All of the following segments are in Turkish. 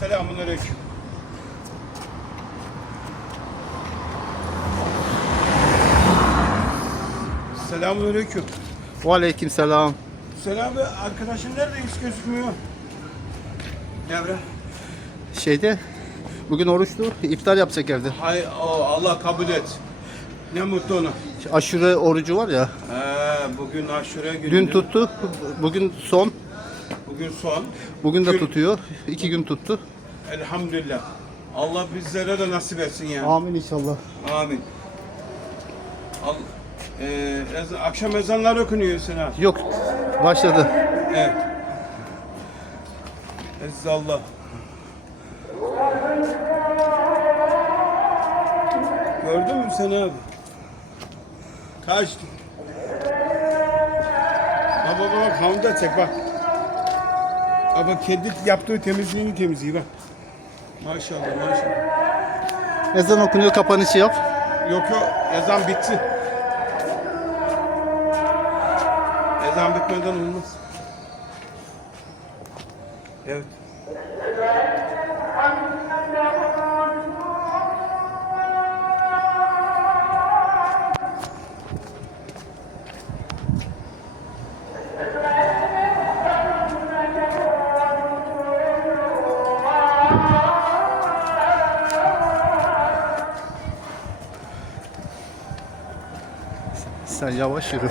Selamünaleyküm. Selamünaleyküm. Aleyküm selam. Selam be arkadaşın nerede hiç gözükmüyor? Devre. Şeyde bugün oruçlu iftar yapacak evde. Hay o, Allah kabul et. Ne mutlu ona. Aşure orucu var ya. He, bugün aşure günü. Dün tuttu. Bugün son. Bugün son. Bugün de Gün. tutuyor. İki gün tuttu. Elhamdülillah. Allah bizlere de nasip etsin yani. Amin inşallah. Amin. Al, e, ez- akşam ezanları okunuyor Sinan. Yok başladı. Evet. Ezzallah. Gördün mü sen abi? Kaçtı. Bak bak bak çek bak. Bak kedi yaptığı temizliğini temizliği bak. Maşallah maşallah. Ezan okunuyor kapanışı yap. Yok yok ezan bitti. Ezan bitmeden olmaz. Evet. Sen yavaş yürü.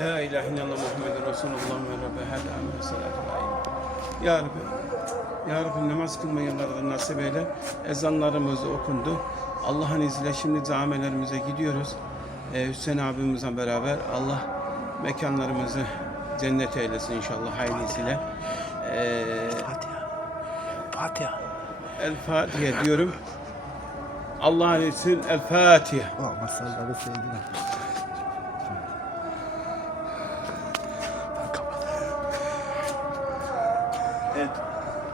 La ilahe illallah Muhammeden Resulullah ve Rabbi hâdâ ve salatu Ya Rabbi, Ya Rabbi namaz kılmayanlara nasip eyle. Ezanlarımız okundu. Allah'ın izniyle şimdi camilerimize gidiyoruz. Ee, Hüseyin abimizle beraber Allah mekanlarımızı cennet eylesin inşallah hayırlısıyla. Ee, Fatiha. Fatiha. El Fatiha diyorum. Allah'ın izniyle El Fatiha. Allah'ım sallallahu